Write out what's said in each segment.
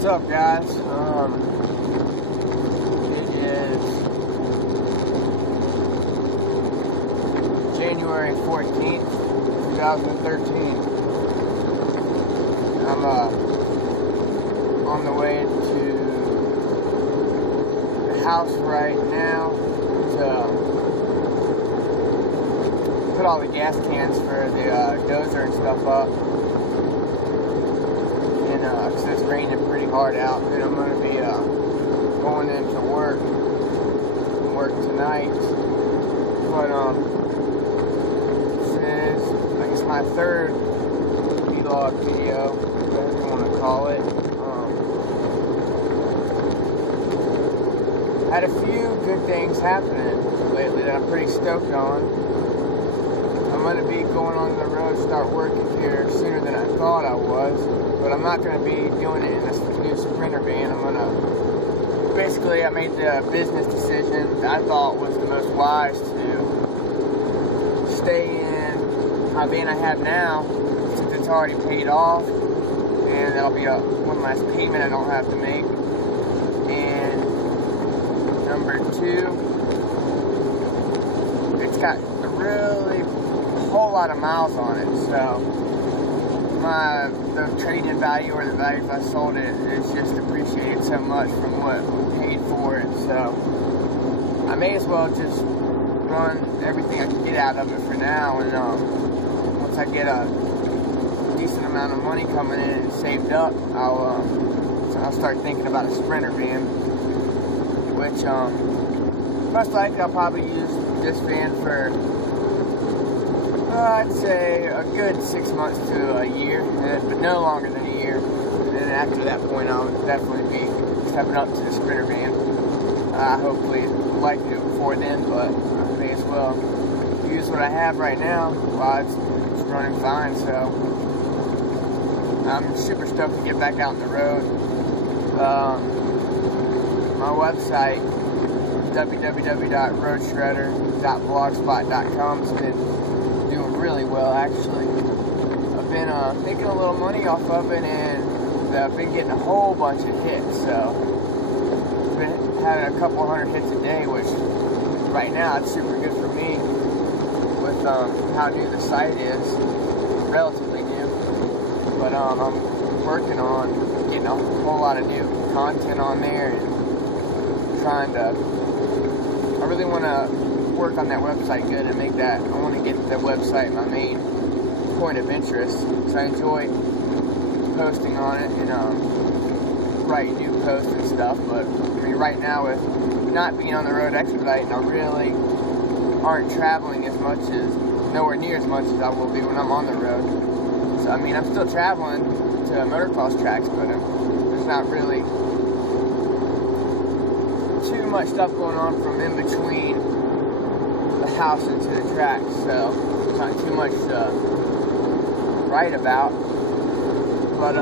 What's up, guys? It is January 14th, 2013. I'm on the way to the house right now to put all the gas cans for the dozer and stuff up. Because it's raining pretty hard out, and I'm going to be going into work tonight. But this is, I guess, my third vlog video, whatever you want to call it. Had a few good things happening lately that I'm pretty stoked on. I'm going to be going on the road, start working here sooner than I thought I was. But I'm not going to be doing it in this new Sprinter van. I'm going to, basically, I made the business decision that I thought was the most wise to stay in my van I have now, since it's already paid off, and that'll be one last payment I don't have to make. And number two, it's got a really whole lot of miles on it, so the trade-in value, or the value if I sold it, is just appreciated so much from what we paid for it. So I may as well just run everything I can get out of it for now, and once I get a decent amount of money coming in and saved up, I'll start thinking about a Sprinter van, which most likely I'll probably use this van for I'd say a good 6 months to a year, but no longer than a year. And then after that point, I'll definitely be stepping up to the Sprinter van. Hopefully, I'd like to do it before then, but I may as well use what I have right now while it's running fine. So I'm super stoked to get back out on the road. My website, www.roadshredder.blogspot.com, has been doing really well, actually. I've been making a little money off of it, and I've been getting a whole bunch of hits, so I've been having a couple hundred hits a day, which right now it's super good for me with how new the site is, relatively new. But I'm working on getting a whole lot of new content on there, and I really want to work on that website good and make that, I want to get the website my main point of interest, because I enjoy posting on it and writing new posts and stuff. But I mean, right now, with not being on the road expediting, I really aren't traveling as much as, nowhere near as much as I will be when I'm on the road. So I mean, I'm still traveling to motocross tracks, but there's not really too much stuff going on from in between the house into the track, so it's not too much to write about. But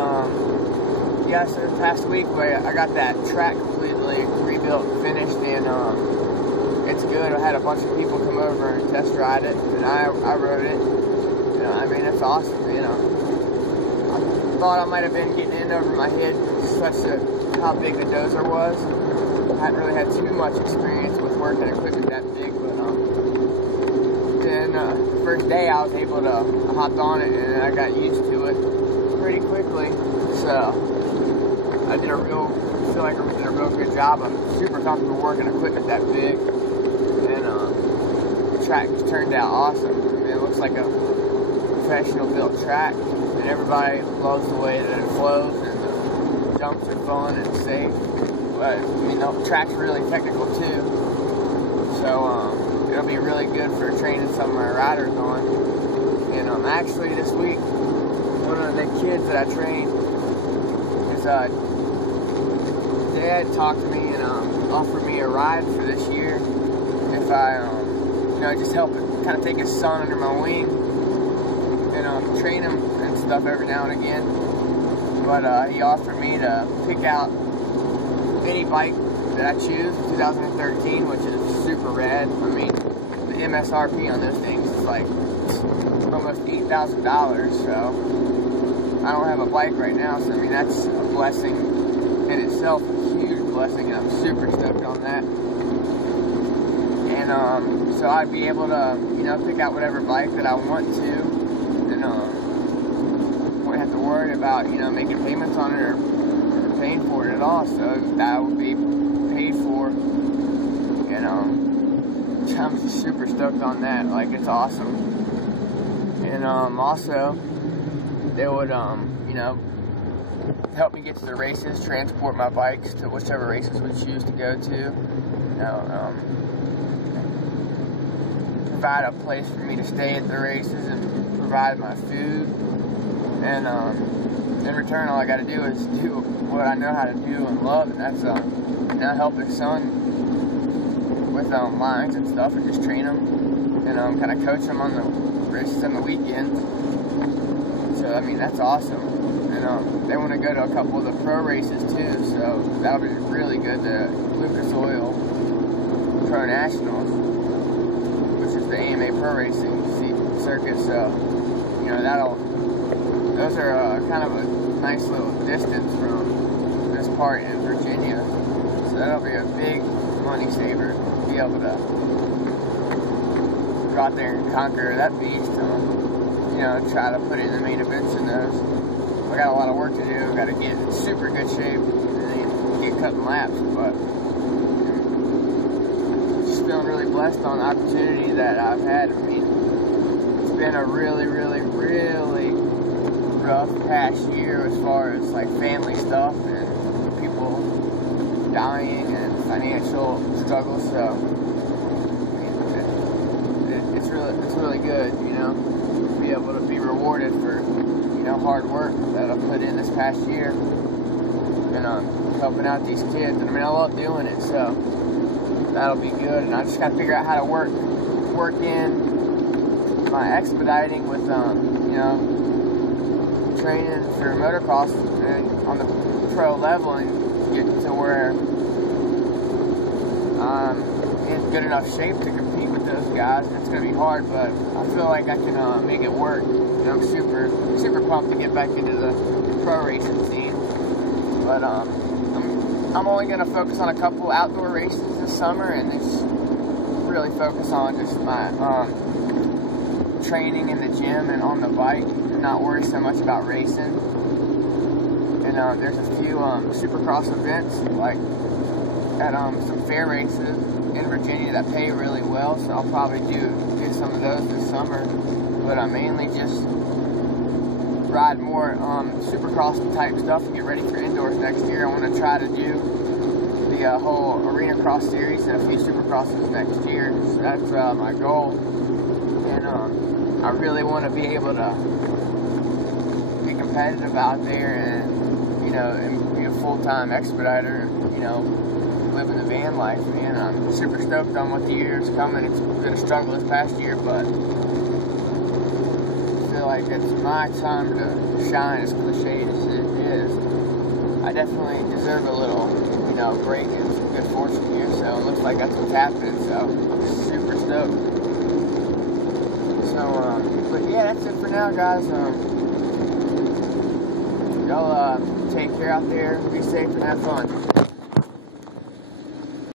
yeah, so this past week I got that track completely rebuilt and finished, and it's good. I had a bunch of people come over and test ride it, and I rode it. You know, I mean, it's awesome. You know, I thought I might have been getting in over my head how big the dozer was. I hadn't really had too much experience with working equipment that big, but then the first day I was able to hop on it, and I got used to it pretty quickly. So I feel like I did a real good job. I'm super comfortable working equipment that big, and the track just turned out awesome. I mean, it looks like a professional built track, and everybody loves the way that it flows, and the jumps are fun and safe. But I mean, the track's really technical too, so it'll be really good for training some of my riders on. And actually this week, one of the kids that I trained, his dad talked to me and offered me a ride for this year if I, you know, just help kind of take his son under my wing and train him and stuff every now and again. But he offered me to pick out any bike that I choose in 2013, which is super rad. I mean, the MSRP on those things is like almost $8,000, so I don't have a bike right now, so I mean, that's a blessing in itself a huge blessing, and I'm super stoked on that. And so I'd be able to, you know, pick out whatever bike that I want to, and won't have to worry about, you know, making payments on it or paying for it at all. So that would be paid for, and I'm just super stoked on that. Like, it's awesome. And also, they would, you know, help me get to the races, transport my bikes to whichever races we choose to go to. You know, provide a place for me to stay at the races and provide my food. And in return, all I got to do is do what I know how to do and love, and that's you know, help his son with lines and stuff, and just train him and kind of coach him on the races on the weekends. So I mean, that's awesome. And they want to go to a couple of the pro races too, so that'll be really good. The Lucas Oil Pro Nationals, which is the AMA Pro Racing circuit. So you know, those are kind of a nice little distance from this part in Virginia, so that'll be a big money saver to be able to go out there and conquer that beast. You know, try to put it in the main events in those. I got a lot of work to do. I got to get in super good shape and then get cutting laps. But just feeling really blessed on the opportunity that I've had. I mean, it's been a really, really, really rough past year as far as like family stuff and people dying and financial struggles. So I mean, it's really good, you know, to be able to be rewarded for, you know, hard work that I put in this past year, and helping out these kids. And I mean, I love doing it, so that'll be good. And I just got to figure out how to work in my expediting with, you know, training for motocross and on the pro level, and get to where I'm in good enough shape to compete with those guys. And it's going to be hard, but I feel like I can make it work. And I'm super pumped to get back into the pro racing scene. But I'm only going to focus on a couple outdoor races this summer, and just really focus on just my training in the gym and on the bike, and not worry so much about racing. And there's a few supercross events, like at some fair races in Virginia that pay really well, so I'll probably do some of those this summer. But I mainly just ride more supercross type stuff and get ready for indoors next year. I want to try to do the whole arena cross series and a few supercrosses next year. So that's my goal. And I really want to be able to be competitive out there, and you know, and be a full-time expediter, you know, living the van life, man. I'm super stoked on what the year's coming. It's been a struggle this past year, but I feel like it's my time to shine, as cliche as it is. I definitely deserve a little, you know, break and some good fortune here, so it looks like that's what's happening, so I'm super stoked. So, but yeah, that's it for now, guys. Y'all take care out there, be safe, and have fun.